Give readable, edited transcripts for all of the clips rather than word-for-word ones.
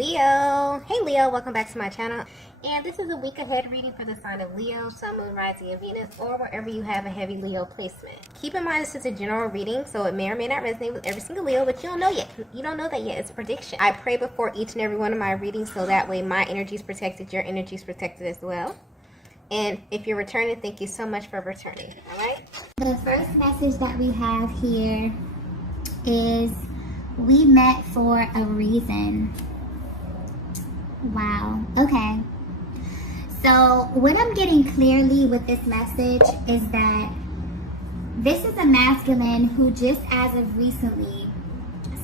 Leo. Hey Leo, welcome back to my channel. And this is a week ahead reading for the sign of Leo, Sun, Moon, Rising, and Venus, or wherever you have a heavy Leo placement. Keep in mind this is a general reading, so it may or may not resonate with every single Leo, but you don't know yet. You don't know that yet. It's a prediction. I pray before each and every one of my readings, so that way my energy is protected, your energy is protected as well. And if you're returning, thank you so much for returning. All right? The first message that we have here is we met for a reason. Wow. Okay. So what I'm getting clearly with this message is that this is a masculine who just as of recently,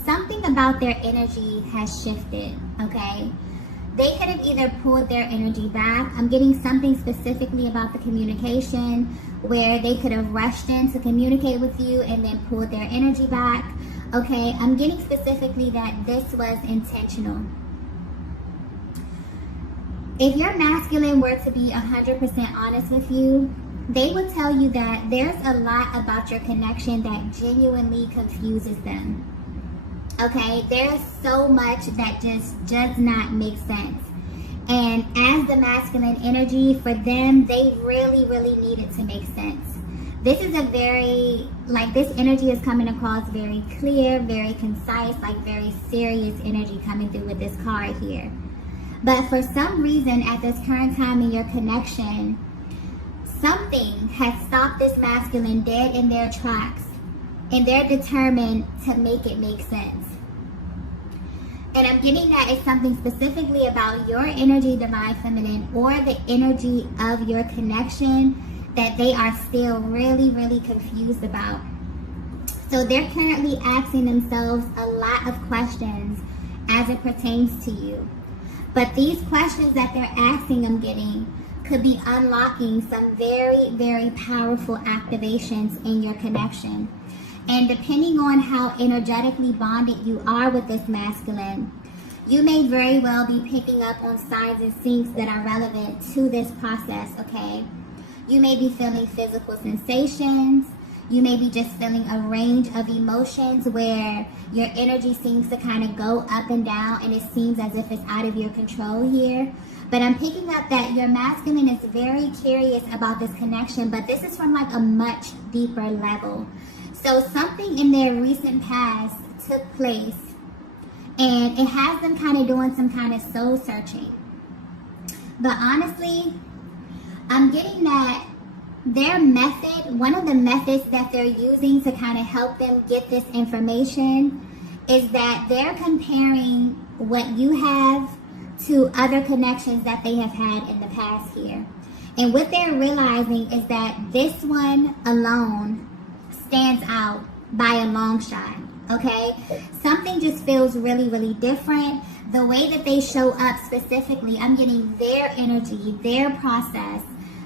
something about their energy has shifted, okay? They could have either pulled their energy back. I'm getting something specifically about the communication where they could have rushed in to communicate with you and then pulled their energy back. Okay, I'm getting specifically that this was intentional. If your masculine were to be 100% honest with you, they would tell you that there's a lot about your connection that genuinely confuses them. Okay, there's so much that just does not make sense. And as the masculine energy, for them, they really need it to make sense. This is a very, this energy is coming across very clear, very concise, very serious energy coming through with this card here. But for some reason, at this current time in your connection, something has stopped this masculine dead in their tracks, and they're determined to make it make sense. And I'm getting that it's something specifically about your energy, divine feminine, or the energy of your connection that they are still really confused about. So they're currently asking themselves a lot of questions as it pertains to you. But these questions that they're asking, I'm getting, could be unlocking some very powerful activations in your connection. And depending on how energetically bonded you are with this masculine, you may very well be picking up on signs and syncs that are relevant to this process, okay? You may be feeling physical sensations. You may be just feeling a range of emotions where your energy seems to kind of go up and down and it seems as if it's out of your control here. But I'm picking up that your masculine is very curious about this connection, but this is from a much deeper level. So something in their recent past took place and it has them kind of doing some kind of soul searching. But honestly, I'm getting that their method, one of the methods that they're using to kind of help them get this information is that they're comparing what you have to other connections that they have had in the past here. And what they're realizing is that this one alone stands out by a long shot, okay? Something just feels really different. The way that they show up specifically, I'm getting their energy, their process,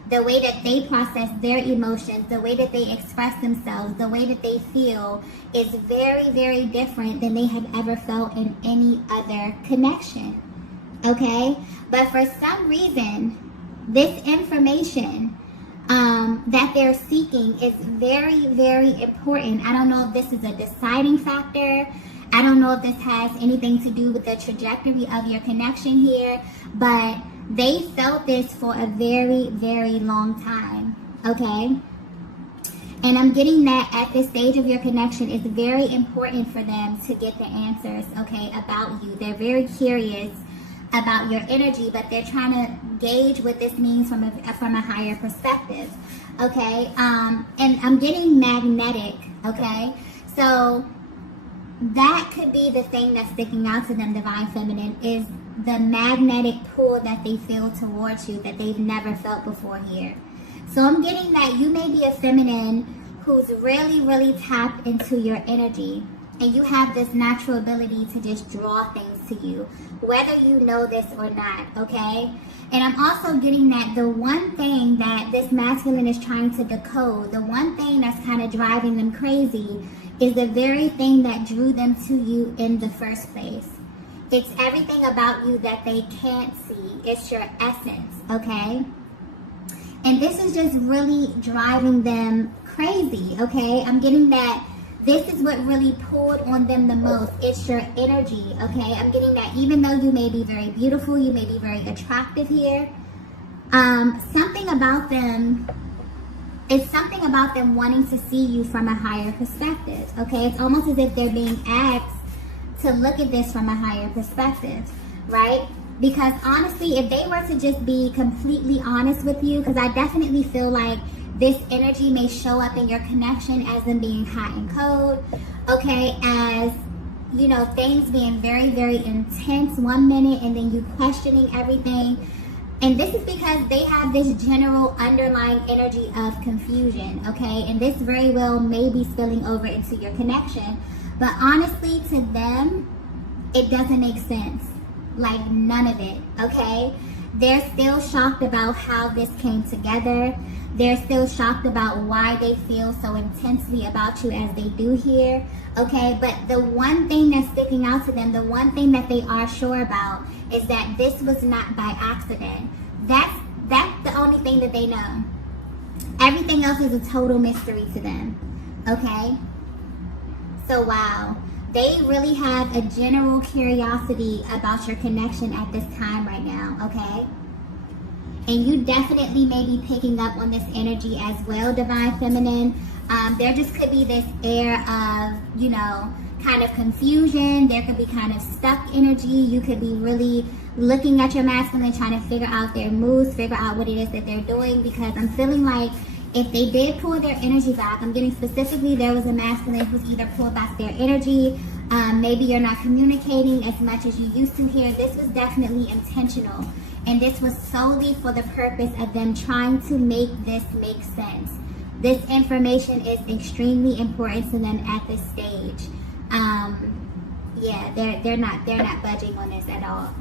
the way that they process their emotions, the way that they express themselves, the way that they feel is very different than they have ever felt in any other connection, okay? But for some reason, this information that they're seeking is very important. I don't know if this is a deciding factor. I don't know if this has anything to do with the trajectory of your connection here, but they felt this for a very long time, okay? And I'm getting that at this stage of your connection, it's very important for them to get the answers, okay, about you. They're very curious about your energy, but they're trying to gauge what this means from a higher perspective, okay? And I'm getting magnetic, okay? So that could be the thing that's sticking out to them, divine feminine, is the magnetic pull that they feel towards you that they've never felt before here. So I'm getting that you may be a feminine who's really tapped into your energy, and you have this natural ability to just draw things to you, whether you know this or not, okay? And I'm also getting that the one thing that this masculine is trying to decode, the one thing that's kind of driving them crazy, is the very thing that drew them to you in the first place. It's everything about you that they can't see. It's your essence, okay? And this is just really driving them crazy, okay? I'm getting that This is what really pulled on them the most. It's your energy, okay? I'm getting that even though you may be very beautiful, you may be very attractive here, something about them, it's something about them wanting to see you from a higher perspective, okay? It's almost as if they're being asked to look at this from a higher perspective, right? Because honestly, if they were to just be completely honest with you, because I definitely feel like this energy may show up in your connection as them being hot and cold, okay, as, you know, things being very, very intense one minute and then you questioning everything. And this is because they have this general underlying energy of confusion, okay? And this very well may be spilling over into your connection. But honestly, to them, it doesn't make sense. Like, none of it, okay? They're still shocked about how this came together. They're still shocked about why they feel so intensely about you as they do here, okay? But the one thing that's sticking out to them, the one thing that they are sure about is that this was not by accident. That's the only thing that they know. Everything else is a total mystery to them, okay? So, wow. They really have a general curiosity about your connection at this time right now, okay? And you definitely may be picking up on this energy as well, Divine Feminine. There just could be this air of, you know, kind of confusion. There could be kind of stuck energy. You could be really looking at your masculine, trying to figure out their moves, figure out what it is that they're doing. Because I'm feeling like if they did pull their energy back, I'm getting specifically there was a masculine who's either pulled back their energy, maybe you're not communicating as much as you used to here. This was definitely intentional. And this was solely for the purpose of them trying to make this make sense. This information is extremely important to them at this stage. Yeah, they're not budging on this at all.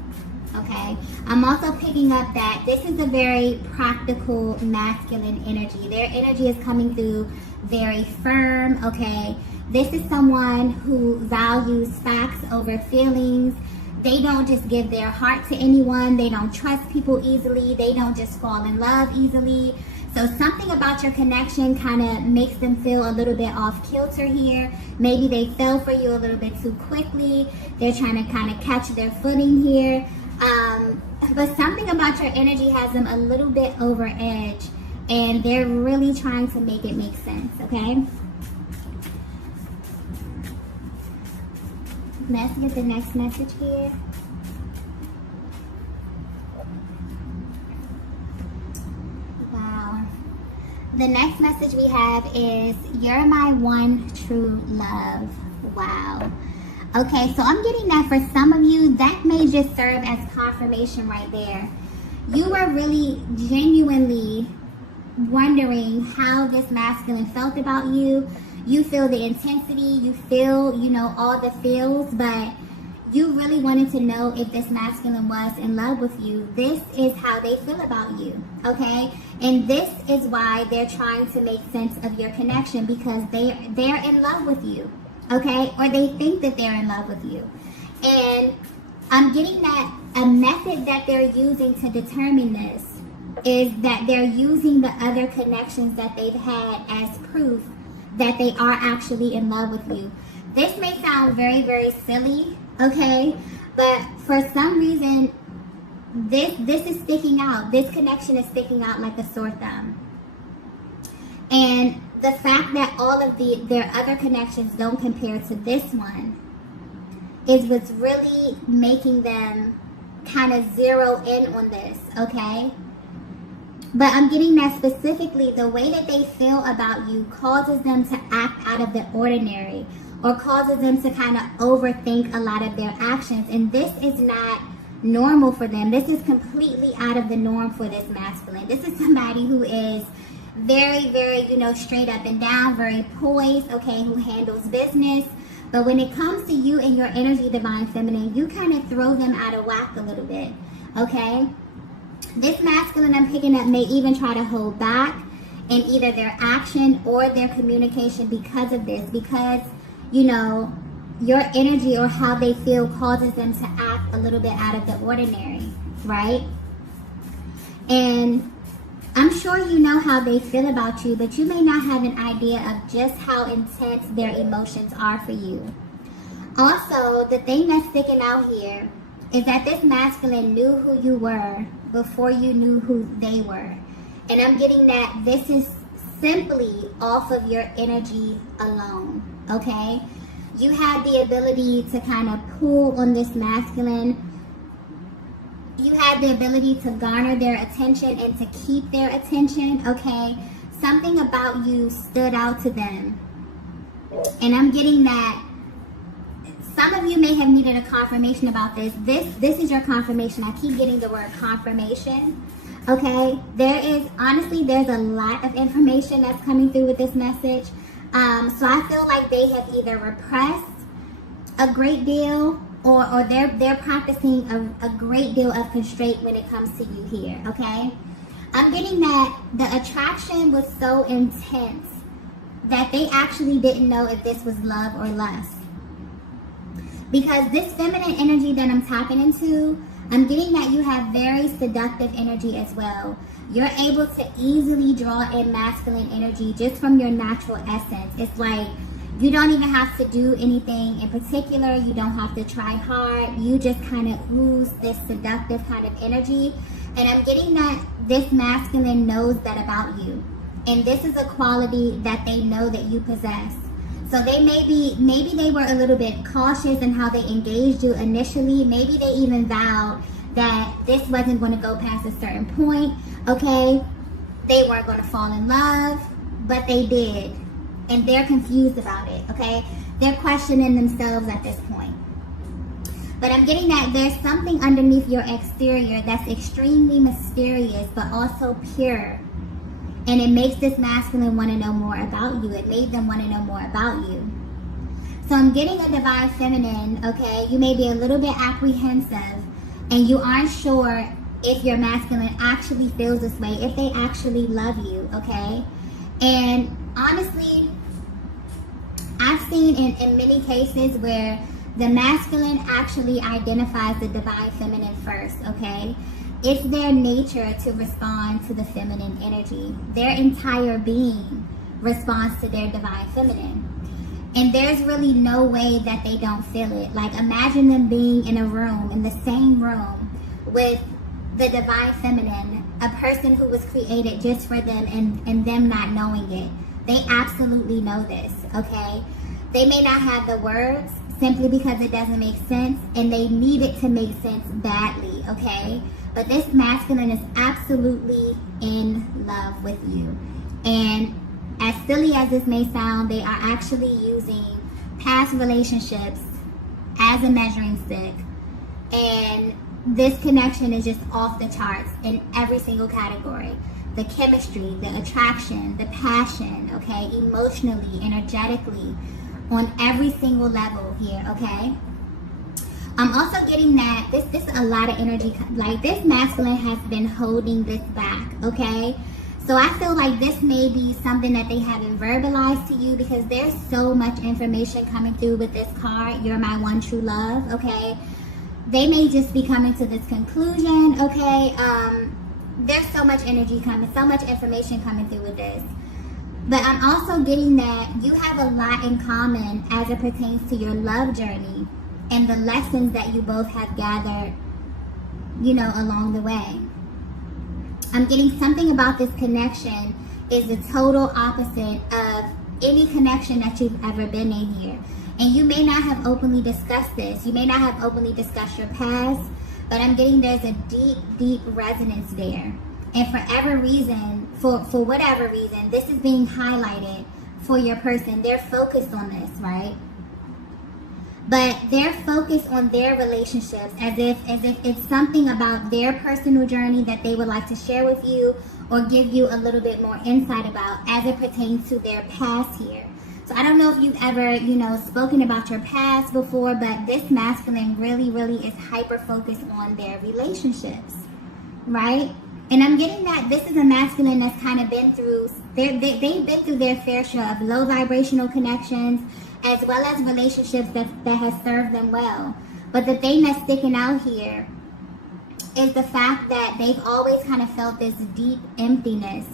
Okay, I'm also picking up that this is a very practical masculine energy. Their energy is coming through very firm. Okay, this is someone who values facts over feelings. They don't just give their heart to anyone. They don't trust people easily. They don't just fall in love easily. So something about your connection kind of makes them feel a little bit off kilter here. Maybe they fell for you a little bit too quickly. They're trying to kind of catch their footing here. But something about your energy has them a little bit over edge. And they're really trying to make it make sense, okay? Let's get the next message here. Wow. The next message we have is, you're my one true love. Wow. Okay, so I'm getting that for some of you, that may just serve as confirmation right there. You were really genuinely wondering how this masculine felt about you. You feel the intensity, you feel, you know, all the feels, but you really wanted to know if this masculine was in love with you. This is how they feel about you, okay? And this is why they're trying to make sense of your connection, because they're in love with you, okay? Or they think that they're in love with you. And I'm getting that a method that they're using to determine this is that they're using the other connections that they've had as proof that they are actually in love with you. This may sound very, very silly, okay? But for some reason, this is sticking out. This connection is sticking out like a sore thumb. And the fact that all of their other connections don't compare to this one is what's really making them kind of zero in on this, okay? But I'm getting that specifically the way that they feel about you causes them to act out of the ordinary, or causes them to kind of overthink a lot of their actions. And this is not normal for them. This is completely out of the norm for this masculine. This is somebody who is very, very, you know, straight up and down, very poised, okay, who handles business. But when it comes to you and your energy, Divine Feminine, you kind of throw them out of whack a little bit, okay? This masculine I'm picking up may even try to hold back in either their action or their communication because of this. Because, you know, your energy or how they feel causes them to act a little bit out of the ordinary, right? And I'm sure you know how they feel about you, but you may not have an idea of just how intense their emotions are for you. Also, the thing that's sticking out here is that this masculine knew who you were before you knew who they were. And I'm getting that this is simply off of your energy alone, okay? You had the ability to kind of pull on this masculine. You had the ability to garner their attention and to keep their attention, okay? Something about you stood out to them. And I'm getting that some of you may have needed a confirmation about this. This is your confirmation. I keep getting the word confirmation, okay? There's a lot of information that's coming through with this message. So I feel like they have either repressed a great deal or they're practicing a great deal of constraint when it comes to you here, okay? I'm getting that the attraction was so intense that they actually didn't know if this was love or lust. Because this feminine energy that I'm tapping into, I'm getting that you have very seductive energy as well. You're able to easily draw in masculine energy just from your natural essence. It's like you don't even have to do anything in particular. You don't have to try hard. You just kind of ooze this seductive kind of energy. And I'm getting that this masculine knows that about you. And this is a quality that they know that you possess. So they maybe they were a little bit cautious in how they engaged you initially. Maybe they even vowed that this wasn't going to go past a certain point, okay? They weren't going to fall in love, but they did. And they're confused about it, okay? They're questioning themselves at this point. But I'm getting that there's something underneath your exterior that's extremely mysterious, but also pure. And it makes this masculine want to know more about you. It made them want to know more about you. So I'm getting a divine feminine, okay? You may be a little bit apprehensive and you aren't sure if your masculine actually feels this way, if they actually love you, okay? And honestly, I've seen in many cases where the masculine actually identifies the divine feminine first, okay? It's their nature to respond to the feminine energy. Their entire being responds to their divine feminine. And there's really no way that they don't feel it. Like, imagine them being in a room, in the same room, with the divine feminine, a person who was created just for them and them not knowing it. They absolutely know this, okay? They may not have the words simply because it doesn't make sense, and they need it to make sense badly, okay? But this masculine is absolutely in love with you. And as silly as this may sound, they are actually using past relationships as a measuring stick. And this connection is just off the charts in every single category. The chemistry, the attraction, the passion, okay? Emotionally, energetically, on every single level here, okay? I'm also getting that this is a lot of energy. Like, this masculine has been holding this back, okay? So I feel like this may be something that they haven't verbalized to you because there's so much information coming through with this card. You're my one true love, okay? They may just be coming to this conclusion, okay? There's so much energy coming, so much information coming through with this. But I'm also getting that you have a lot in common as it pertains to your love journey and the lessons that you both have gathered, you know, along the way. I'm getting something about this connection is the total opposite of any connection that you've ever been in here. And you may not have openly discussed this. You may not have openly discussed your past, but I'm getting there's a deep, deep resonance there. And for whatever reason, this is being highlighted for your person. They're focused on this, right? But they're focused on their relationships as if it's something about their personal journey that they would like to share with you or give you a little bit more insight about as it pertains to their past here. So I don't know if you've ever, you know, spoken about your past before, but this masculine really, really is hyper-focused on their relationships, right? And I'm getting that this is a masculine that's kind of been through, they've been through their fair share of low vibrational connections, as well as relationships that has served them well. But the thing that's sticking out here is the fact that they've always kind of felt this deep emptiness.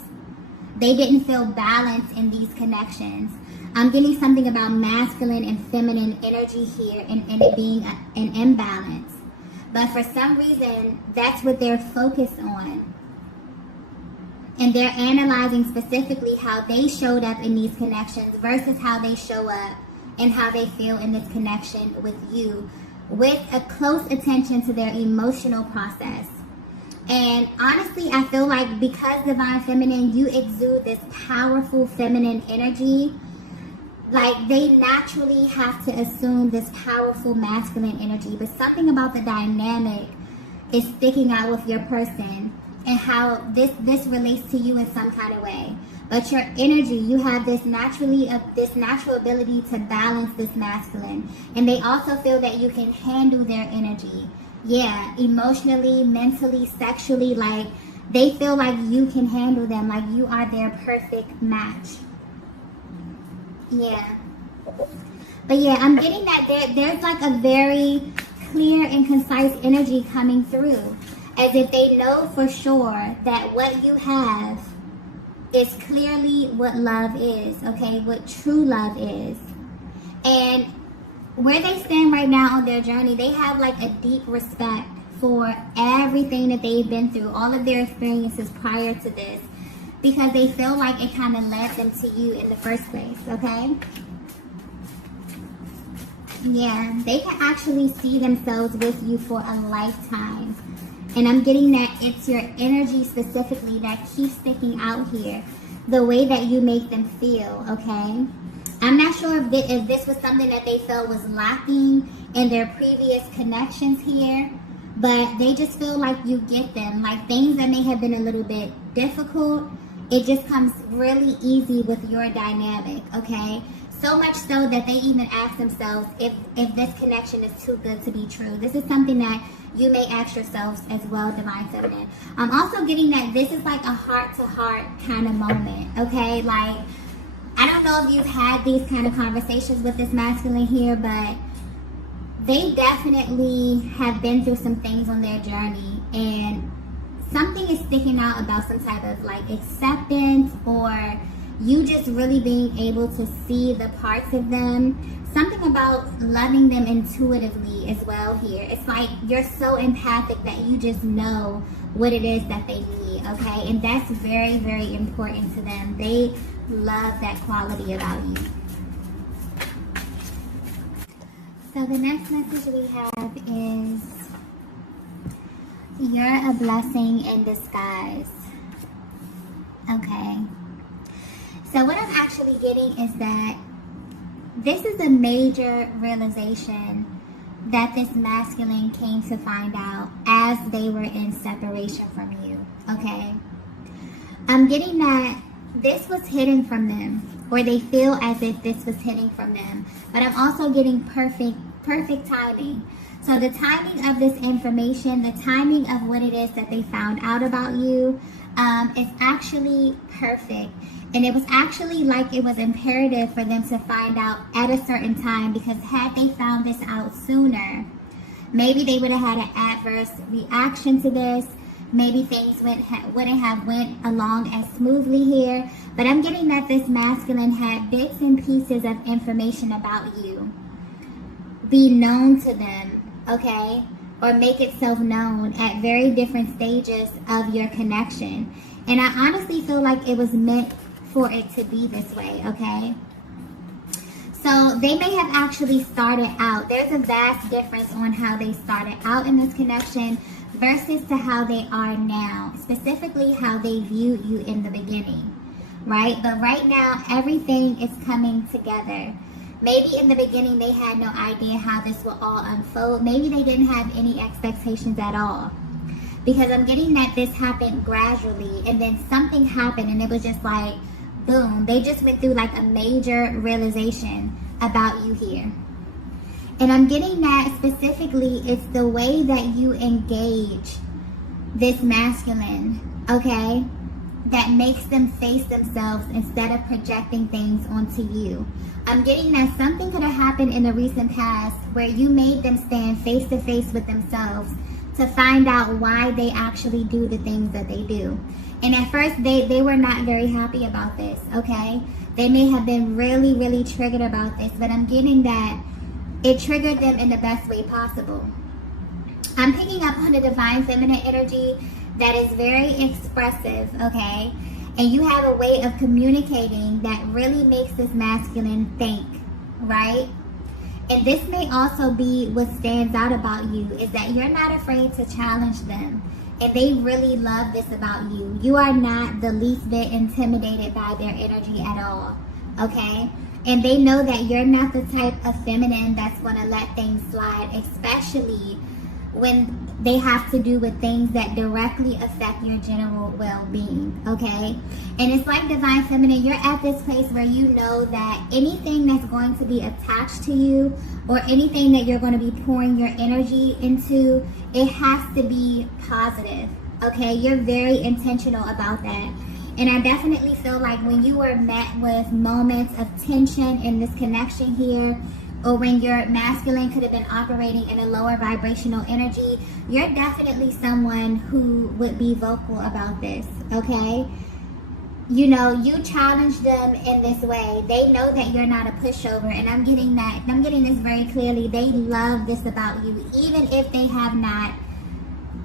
They didn't feel balance in these connections. I'm getting something about masculine and feminine energy here and it being an imbalance. But for some reason, that's what they're focused on. And they're analyzing specifically how they showed up in these connections versus how they show up and how they feel in this connection with you, with a close attention to their emotional process. And honestly, I feel like because Divine Feminine, you exude this powerful feminine energy. Like, they naturally have to assume this powerful masculine energy. But something about the dynamic is sticking out with your person and how this relates to you in some kind of way. But your energy, you have this natural ability to balance this masculine. And they also feel that you can handle their energy. Yeah, emotionally, mentally, sexually, like they feel like you can handle them, like you are their perfect match. Yeah. But yeah, I'm getting that there's like a very clear and concise energy coming through. As if they know for sure that what you have is clearly what love is, okay? What true love is. And where they stand right now on their journey, they have like a deep respect for everything that they've been through, all of their experiences prior to this, because they feel like it kind of led them to you in the first place, okay? Yeah, they can actually see themselves with you for a lifetime. And I'm getting that it's your energy specifically that keeps sticking out here, the way that you make them feel, okay? I'm not sure if this was something that they felt was lacking in their previous connections here, but they just feel like you get them. Like things that may have been a little bit difficult, it just comes really easy with your dynamic, okay? So much so that they even ask themselves if this connection is too good to be true. This is something that you may ask yourselves as well, Divine Feminine. I'm also getting that this is like a heart-to-heart kind of moment, okay? Like, I don't know if you've had these kind of conversations with this masculine here, but they definitely have been through some things on their journey, and something is sticking out about some type of like acceptance, or you just really being able to see the parts of them. Something about loving them intuitively as well here. It's like you're so empathic that you just know what it is that they need, okay? And that's very, very important to them. They love that quality about you. So the next message we have is, you're a blessing in disguise. Okay. So what I'm actually getting is that this is a major realization that this masculine came to find out as they were in separation from you, okay? I'm getting that this was hidden from them, or they feel as if this was hidden from them. But I'm also getting perfect timing. So the timing of this information, the timing of what it is that they found out about you, is actually perfect. And it was actually like it was imperative for them to find out at a certain time, because had they found this out sooner, maybe they would have had an adverse reaction to this. Maybe things wouldn't have went along as smoothly here. But I'm getting that this masculine had bits and pieces of information about you be known to them, okay? Or make itself known at very different stages of your connection. And I honestly feel like it was meant for it to be this way, okay? So they may have actually started out. There's a vast difference on how they started out in this connection versus to how they are now, specifically how they viewed you in the beginning, right? But right now, everything is coming together. Maybe in the beginning, they had no idea how this will all unfold. Maybe they didn't have any expectations at all. Because I'm getting that this happened gradually, and then something happened, and it was just like, boom. They just went through like a major realization about you here. And I'm getting that specifically, it's the way that you engage this masculine, okay, that makes them face themselves instead of projecting things onto you. I'm getting that something could have happened in the recent past where you made them stand face to face with themselves to find out why they actually do the things that they do. And at first, they were not very happy about this, okay? They may have been really, really triggered about this, but I'm getting that it triggered them in the best way possible. I'm picking up on the divine feminine energy that is very expressive, okay? And you have a way of communicating that really makes this masculine think, right? And this may also be what stands out about you, is that you're not afraid to challenge them. And they really love this about you. You are not the least bit intimidated by their energy at all, okay? And they know that you're not the type of feminine that's going to let things slide, especially when they have to do with things that directly affect your general well-being, okay? And it's like divine feminine, you're at this place where you know that anything that's going to be attached to you or anything that you're going to be pouring your energy into, it has to be positive, okay? You're very intentional about that. And I definitely feel like when you were met with moments of tension in this connection here, or when your masculine could have been operating in a lower vibrational energy, you're definitely someone who would be vocal about this, okay? You know, you challenge them in this way. They know that you're not a pushover, and I'm getting this very clearly. They love this about you, even if they have not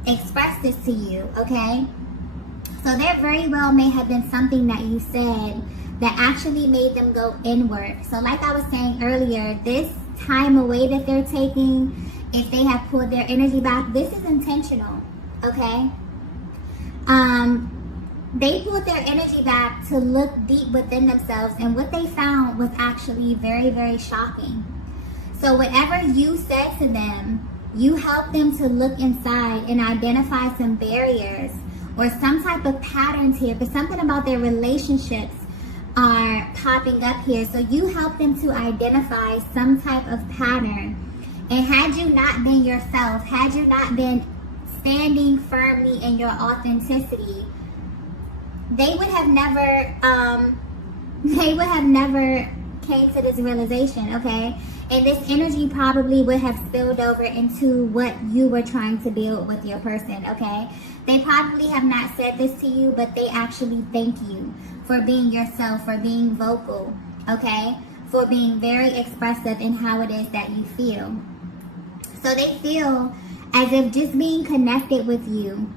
expressed this to you, okay? So there very well may have been something that you said that actually made them go inward. So like I was saying earlier, this time away that they're taking, if they have pulled their energy back, this is intentional, okay? They pulled their energy back to look deep within themselves, and what they found was actually very, very shocking. So whatever you said to them, you helped them to look inside and identify some barriers or some type of patterns here, because something about their relationships are popping up here. So you help them to identify some type of pattern. And had you not been yourself, had you not been standing firmly in your authenticity, they would have never came to this realization, okay? And this energy probably would have spilled over into what you were trying to build with your person, okay? They probably have not said this to you, but they actually thank you for being yourself, for being vocal, okay? For being very expressive in how it is that you feel. So they feel as if just being connected with you,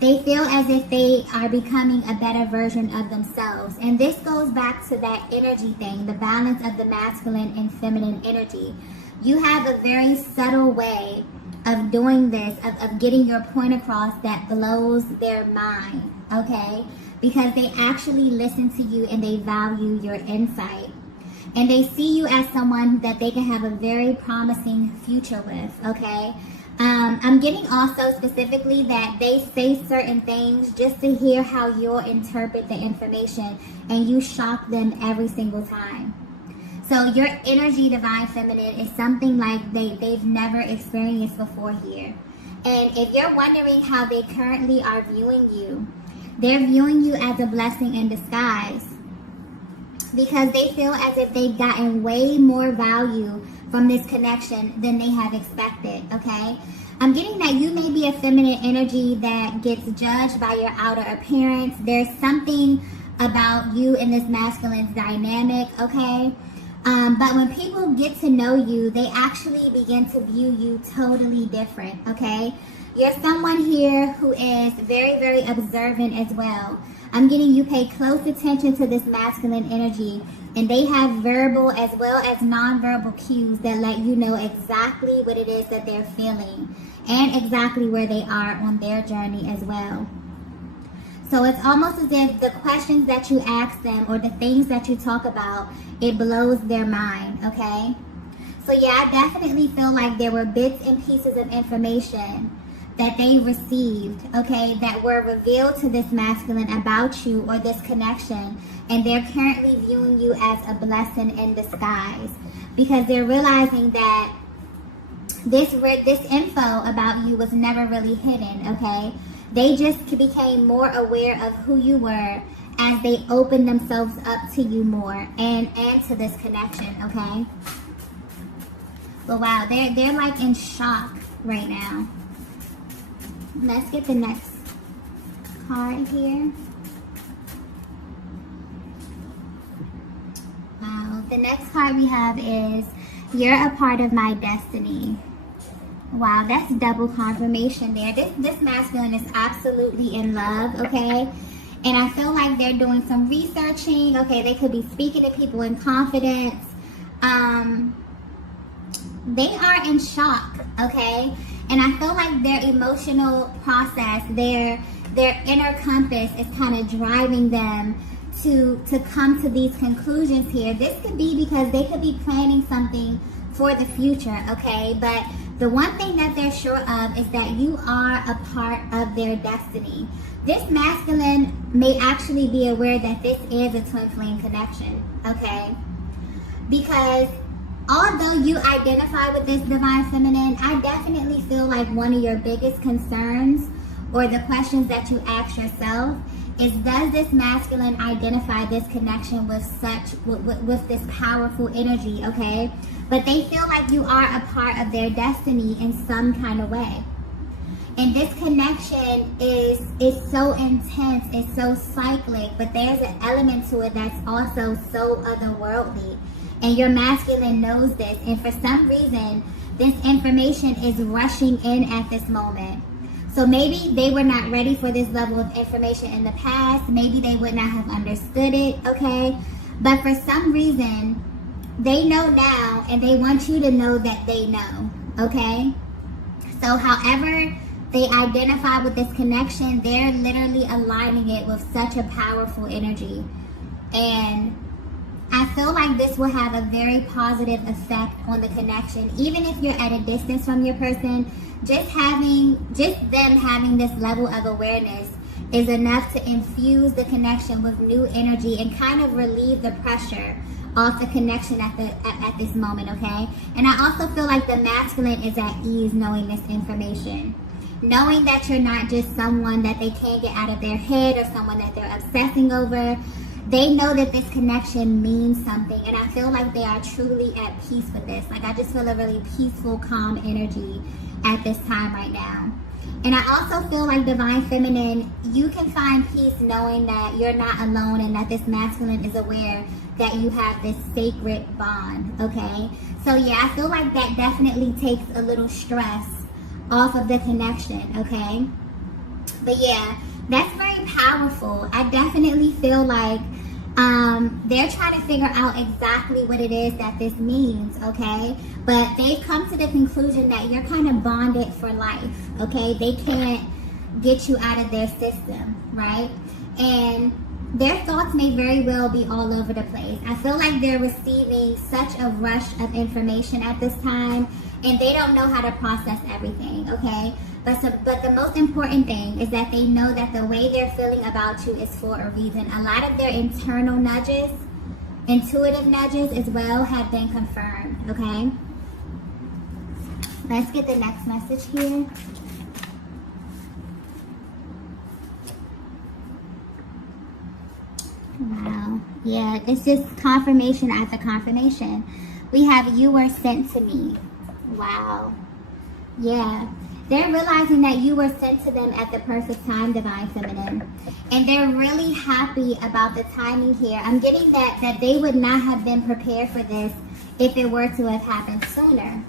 they feel as if they are becoming a better version of themselves. And this goes back to that energy thing, the balance of the masculine and feminine energy. You have a very subtle way of doing this, of getting your point across that blows their mind, okay? Because they actually listen to you and they value your insight. And they see you as someone that they can have a very promising future with, okay? I'm getting also specifically that they say certain things just to hear how you'll interpret the information, and you shock them every single time. So your energy, divine feminine, is something like they've never experienced before here. And if you're wondering how they currently are viewing you, they're viewing you as a blessing in disguise, because they feel as if they've gotten way more value from this connection than they have expected, okay? I'm getting that you may be a feminine energy that gets judged by your outer appearance. There's something about you in this masculine dynamic, okay? But when people get to know you, they actually begin to view you totally different, okay? You're someone here who is very, very observant as well. I'm getting you pay close attention to this masculine energy, and they have verbal as well as non-verbal cues that let you know exactly what it is that they're feeling and exactly where they are on their journey as well. So it's almost as if the questions that you ask them or the things that you talk about, it blows their mind, okay? So yeah, I definitely feel like there were bits and pieces of information that they received, okay, that were revealed to this masculine about you or this connection, and they're currently viewing you as a blessing in disguise, because they're realizing that this info about you was never really hidden, okay? They just became more aware of who you were as they opened themselves up to you more and to this connection, okay? But wow, they're like in shock right now. Let's get the next card here. Wow, the next card we have is you're a part of my destiny. Wow, that's double confirmation there. This masculine is absolutely in love, okay? And I feel like they're doing some researching, okay? They could be speaking to people in confidence. They are in shock, okay? And I feel like their emotional process, their inner compass is kind of driving them to come to these conclusions here. This could be because they could be planning something for the future, okay? But the one thing that they're sure of is that you are a part of their destiny. This masculine may actually be aware that this is a twin flame connection, okay? Because although you identify with this divine feminine, I definitely feel like one of your biggest concerns or the questions that you ask yourself is, does this masculine identify this connection with this powerful energy, okay? But they feel like you are a part of their destiny in some kind of way. And this connection is so intense, it's so cyclic, but there's an element to it that's also so otherworldly. And your masculine knows this, and for some reason, this information is rushing in at this moment. So maybe they were not ready for this level of information in the past. Maybe they would not have understood it, okay? But for some reason, they know now, and they want you to know that they know, okay? So however they identify with this connection, they're literally aligning it with such a powerful energy. And I feel like this will have a very positive effect on the connection. Even if you're at a distance from your person, just them having this level of awareness is enough to infuse the connection with new energy and kind of relieve the pressure off the connection at this moment, okay? And I also feel like the masculine is at ease knowing this information. Knowing that you're not just someone that they can't get out of their head or someone that they're obsessing over. They know that this connection means something, and I feel like they are truly at peace with this. Like, I just feel a really peaceful, calm energy at this time right now. And I also feel like divine feminine, you can find peace knowing that you're not alone and that this masculine is aware that you have this sacred bond, okay? So yeah, I feel like that definitely takes a little stress off of the connection, okay? But yeah, that's very powerful. I definitely feel like they're trying to figure out exactly what it is that this means, okay? But they've come to the conclusion that you're kind of bonded for life, okay? They can't get you out of their system, right? And their thoughts may very well be all over the place. I feel like they're receiving such a rush of information at this time, and they don't know how to process everything, okay? But the most important thing is that they know that the way they're feeling about you is for a reason. A lot of their internal nudges, intuitive nudges as well, have been confirmed, okay? Let's get the next message here. Wow. Yeah, it's just confirmation after confirmation. We have you were sent to me. Wow. Yeah. They're realizing that you were sent to them at the perfect time, divine feminine. And they're really happy about the timing here. I'm getting that they would not have been prepared for this if it were to have happened sooner.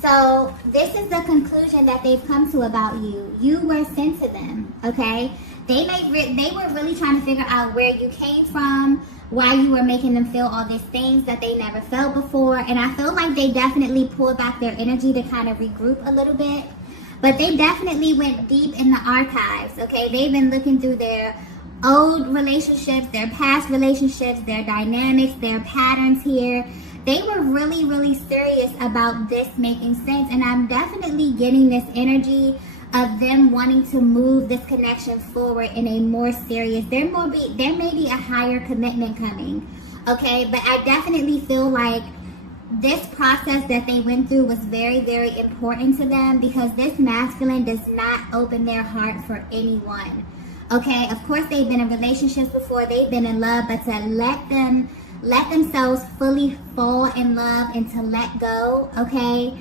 So this is the conclusion that they've come to about you. You were sent to them, okay? They were really trying to figure out where you came from, why you were making them feel all these things that they never felt before. And I feel like they definitely pulled back their energy to kind of regroup a little bit. But they definitely went deep in the archives, okay? They've been looking through their old relationships, their past relationships, their dynamics, their patterns here. They were really, really serious about this making sense. And I'm definitely getting this energy of them wanting to move this connection forward in a more serious, there may be a higher commitment coming, okay? But I definitely feel like this process that they went through was very, very important to them, because this masculine does not open their heart for anyone, okay? Of course, they've been in relationships before, they've been in love, but to let themselves fully fall in love and to let go, okay,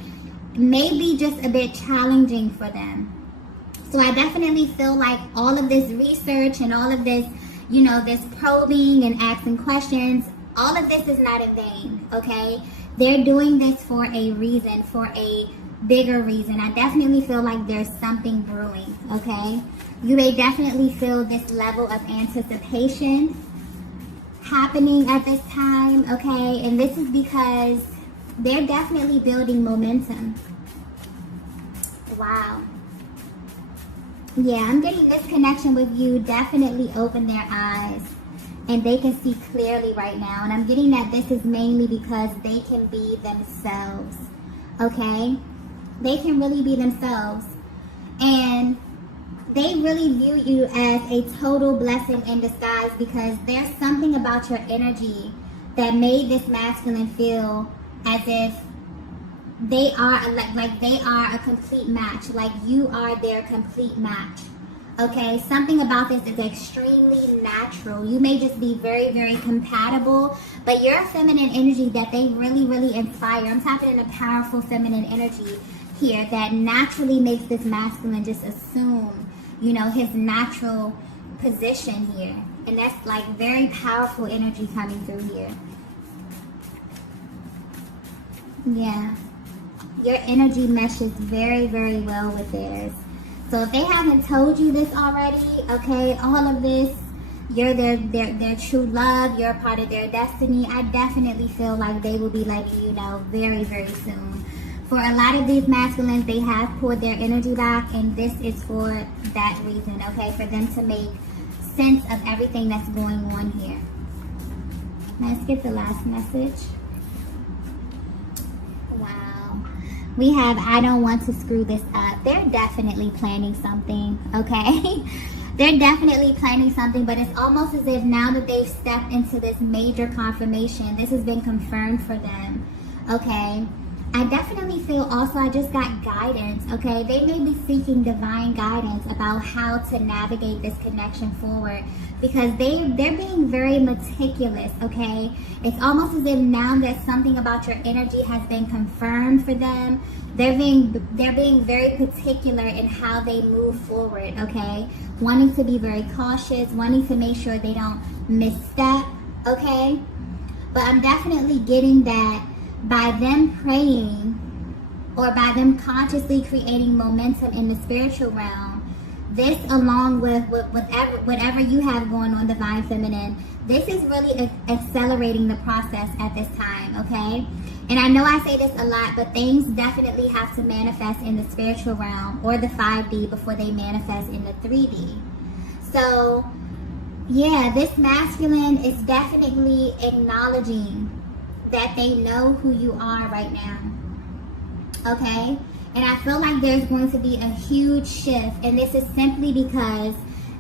may be just a bit challenging for them. So I definitely feel like all of this research and all of this, you know, this probing and asking questions, all of this is not in vain, okay? They're doing this for a reason, for a bigger reason. I definitely feel like there's something brewing, okay? You may definitely feel this level of anticipation happening at this time, okay? And this is because they're definitely building momentum. Wow. Yeah, I'm getting this connection with you definitely open their eyes and they can see clearly right now. And I'm getting that this is mainly because they can be themselves, okay? They can really be themselves. And they really view you as a total blessing in disguise because there's something about your energy that made this masculine feel as if they are like they are a complete match, like you are their complete match. Okay, something about this is extremely natural. You may just be very, very compatible, but you're a feminine energy that they really, really inspire. I'm tapping in a powerful feminine energy here that naturally makes this masculine just assume, you know, his natural position here. And that's like very powerful energy coming through here. Yeah. Your energy meshes very, very well with theirs. So if they haven't told you this already, okay, all of this, you're their true love, you're a part of their destiny, I definitely feel like they will be letting you know very, very soon. For a lot of these masculines, they have pulled their energy back, and this is for that reason, okay, for them to make sense of everything that's going on here. Let's get the last message. Wow. We have, I don't want to screw this up. They're definitely planning something, okay? They're definitely planning something, but it's almost as if now that they've stepped into this major confirmation, this has been confirmed for them, okay? I definitely feel also I just got guidance, okay? They may be seeking divine guidance about how to navigate this connection forward because they're being very meticulous, okay? It's almost as if now that something about your energy has been confirmed for them, they're being very particular in how they move forward, okay? Wanting to be very cautious, wanting to make sure they don't misstep, okay? But I'm definitely getting that by them praying or by them consciously creating momentum in the spiritual realm, this along with whatever you have going on, divine feminine, this is really accelerating the process at this time, okay? And I know I say this a lot, but things definitely have to manifest in the spiritual realm or the 5D before they manifest in the 3D. So yeah, this masculine is definitely acknowledging that they know who you are right now, okay? And I feel like there's going to be a huge shift, and this is simply because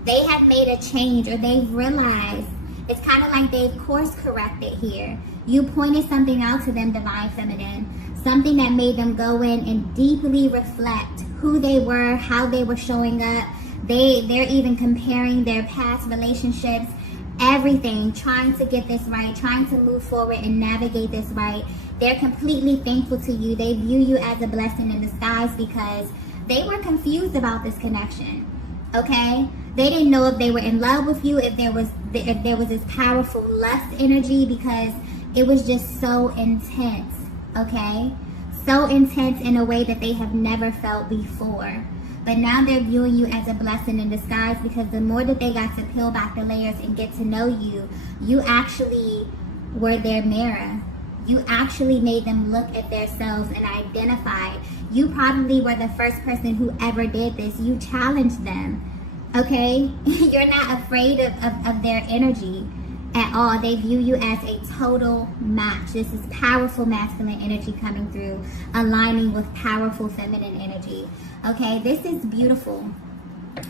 they have made a change or they've realized, it's kind of like they've course corrected here. You pointed something out to them, divine feminine, something that made them go in and deeply reflect who they were, how they were showing up. They're even comparing their past relationships, everything, trying to get this right, trying to move forward and navigate this right. They're completely thankful to you. They view you as a blessing in disguise because they were confused about this connection, okay? They didn't know if they were in love with you, if there was this powerful lust energy, because it was just so intense, okay? So intense in a way that they have never felt before. But now they're viewing you as a blessing in disguise because the more that they got to peel back the layers and get to know you, you actually were their mirror. You actually made them look at themselves and identify. You probably were the first person who ever did this. You challenged them, okay? You're not afraid of their energy at all. They view you as a total match. This is powerful masculine energy coming through, aligning with powerful feminine energy. Okay, this is beautiful.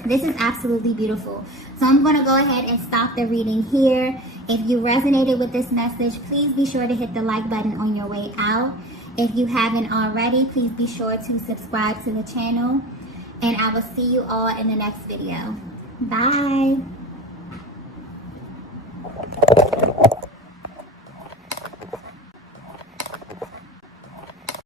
This is absolutely beautiful. So I'm going to go ahead and stop the reading here. If you resonated with this message, please be sure to hit the like button on your way out. If you haven't already, please be sure to subscribe to the channel. And I will see you all in the next video. Bye.